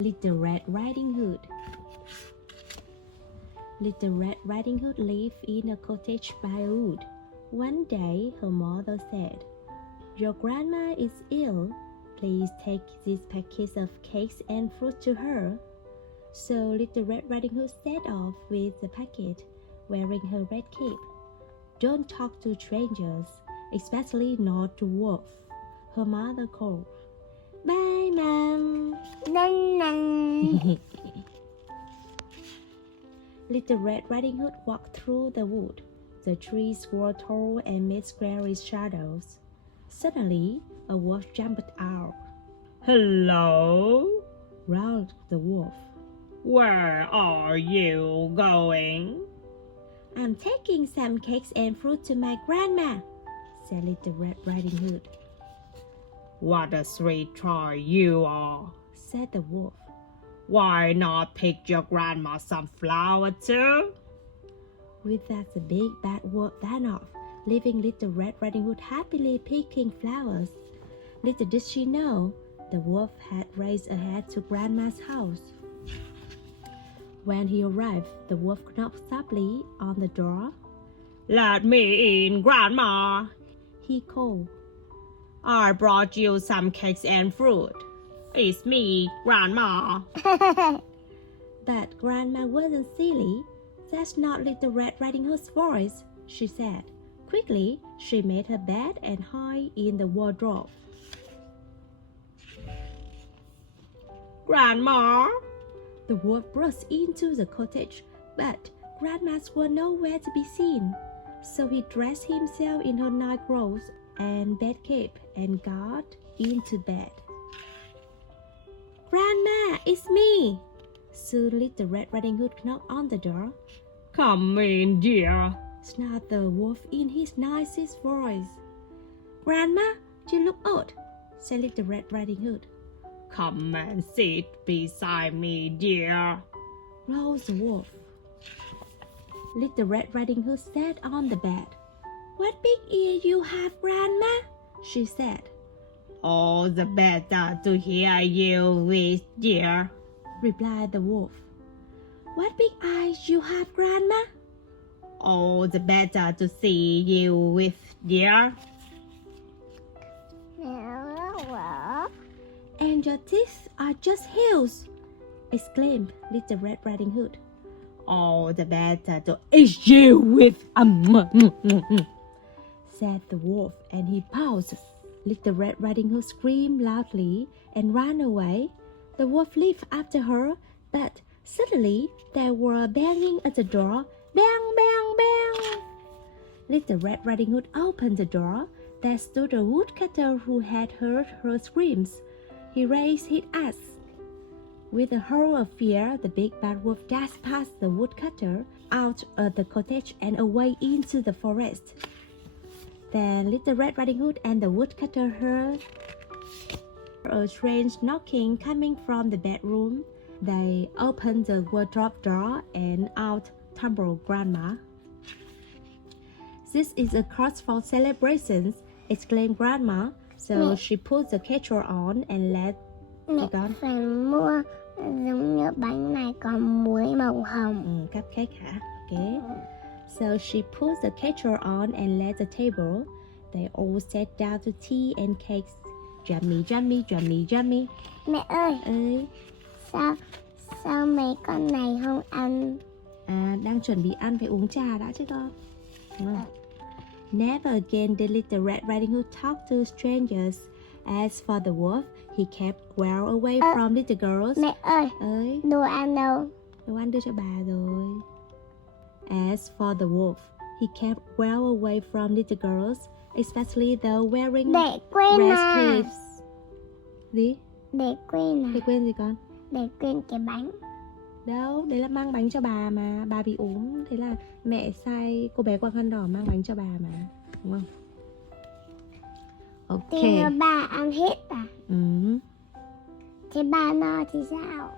Little Red Riding Hood. Little Red Riding Hood lived in a cottage by a wood. One day, her mother said, "Your grandma is ill. Please take this packets of cakes and fruit to her." So Little Red Riding Hood set off with the packet, wearing her red cape. "Don't talk to strangers, especially not to wolf," her mother called. "Bye, Mom." Little Red Riding Hood walked through the wood. The trees were tall and made scary shadows. Suddenly, a wolf jumped out. "Hello? Growled the wolf. Where are you going?" "I'm taking some cakes and fruit to my grandma," said Little Red Riding Hood. "What a sweet child you are," said the wolf. "Why not pick your grandma some flour too?" With that, the big bad wolf ran off, leaving Little Red Riding Hood happily picking flowers. Little did she know, the wolf had raced ahead to Grandma's house. When he arrived, the wolf knocked softly on the door. "Let me in, Grandma. He called. I brought you some cakes and fruit. It's me, Grandma." But Grandma wasn't silly. "That's not Little Red Riding Hood's voice," she said. Quickly, she made her bed and hid in the wardrobe. "Grandma!" The wolf burst into the cottage, but Grandma was nowhere to be seen. So he dressed himself in her night clothes and bed cape and got into bed. "Grandma, it's me!" Soon Little Red Riding Hood knocked on the door. "Come in, dear," snarled the wolf in his nicest voice. "Grandma, you look old," said Little Red Riding Hood. "Come and sit beside me, dear," growled the wolf. Little Red Riding Hood sat on the bed. "What big ear you have, Grandma," she said. "All the better to hear you with, dear," replied the wolf. "What big eyes you have, Grandma." "All the better to see you with, dear." "And your teeth are just heels," exclaimed Little Red Riding Hood. "All the better to eat you with, said the wolf, and he paused. Little Red Riding Hood screamed loudly and ran away. The wolf leaped after her, but suddenly there were banging at the door. Bang, bang, bang! Little Red Riding Hood opened the door. There stood a woodcutter who had heard her screams. He raised his axe. With a howl of fear, the big bad wolf dashed past the woodcutter, out of the cottage and away into the forest. Then Little Red Riding Hood and the woodcutter heard a strange knocking coming from the bedroom. They opened the wardrobe door and out tumbled Grandma. "This is a cause for celebrations," exclaimed Grandma. So she put the kettle on and let Mẹ phải mua giống như bánh này còn muối màu hồng. Cupcake hả? Okay. So she put the kettle on and led the table. They all sat down to tea and cakes. Yummy, yummy, yummy, yummy. Mẹ ơi, sao mấy con này không ăn? Đang chuẩn bị ăn, phải uống trà đã chứ con. Never again did Little Red Riding Hood talk to strangers. As for the wolf, he kept well away from little girls. Mẹ ơi, đồ ăn đâu? Đồ ăn đưa cho bà rồi. As for the wolf, he kept well away from little girls, especially those wearing Để quên red à? capes. Gì? Để quên à? Để quên gì con? Để quên cái bánh. Đâu, đấy là mang bánh cho bà mà. Bà bị ốm, thế là mẹ sai cô bé quàng khăn đỏ mang bánh cho bà mà, đúng không? Ok. Thì ba ăn hết à? Ừ. Thế ba no thì sao?